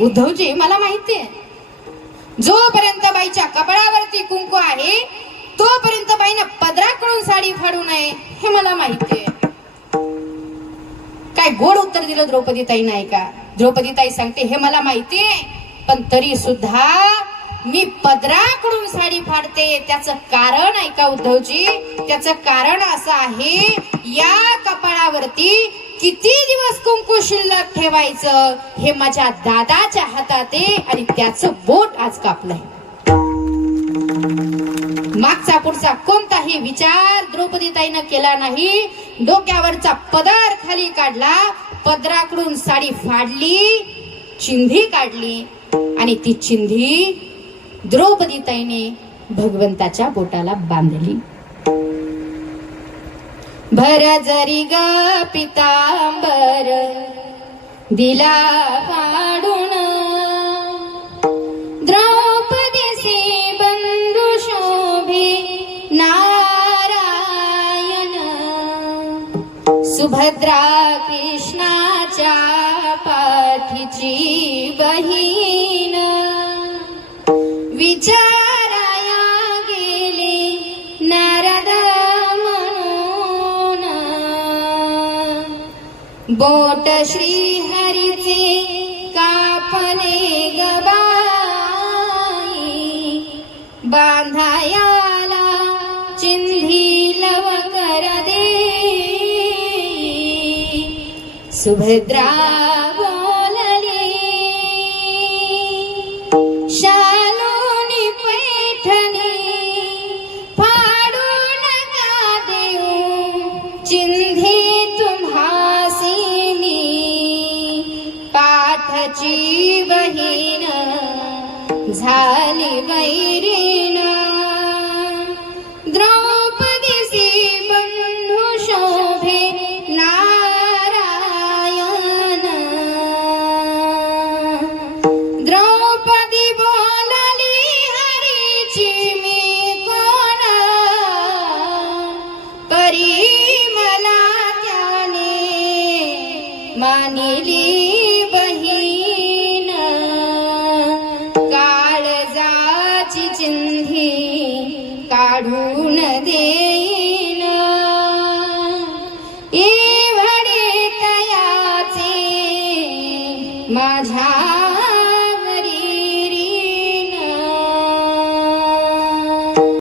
उद्धवजी मला माहितीये, जोपर्यंत बाईच्या कपाळावरती कुंकू आहे तोपर्यंत बाईने पदराकडून साडी फाडू नये हे मला माहितीये. काय गोड उत्तर दिलं द्रौपदीताई नाही का? द्रौपदीताई सांगते हे मला माहितीये, पण तरी सुद्धा मी पदराकडून साडी फाडते. त्याचं कारण ऐका उद्धवजी, त्याचं कारण असं आहे, या कपाळावरती किती दिवस कुंकू शिल्लक ठेवायचं हे माझ्या दादाच्या हातात आहे आणि त्याचं बोट आज कापलंय. मागचा पुढचा कोणताही विचार द्रौपदीताईनं केला नाही. डोक्यावरचा पदर खाली काढला, पदराकडून साडी फाडली, चिंधी काढली आणि ती चिंधी द्रौपदीताईने भगवंताच्या बोटाला बांधली. भर जरी ग पितांबर दिला फाडून, द्रौपदीसी बंधू शोभे नारायण. सुभद्रा कृष्णाच्या पाठीची बहीण, विचाराया गेले नारद म्हणून. बोट श्री हरीचे कापले गबाई, बांधायाला चिंधी लवकर दे. सुभद्रा बोलली, शालूनी पैठणी फाडू नका देऊ, चिंधी तुम्हासीनी पाठची बहीण झाली वैरीण. द्रौपदीसी बंधू शोभे नारायण. द्रौपदी बोलली हरीची मी कोण, परी मला त्याने मानिली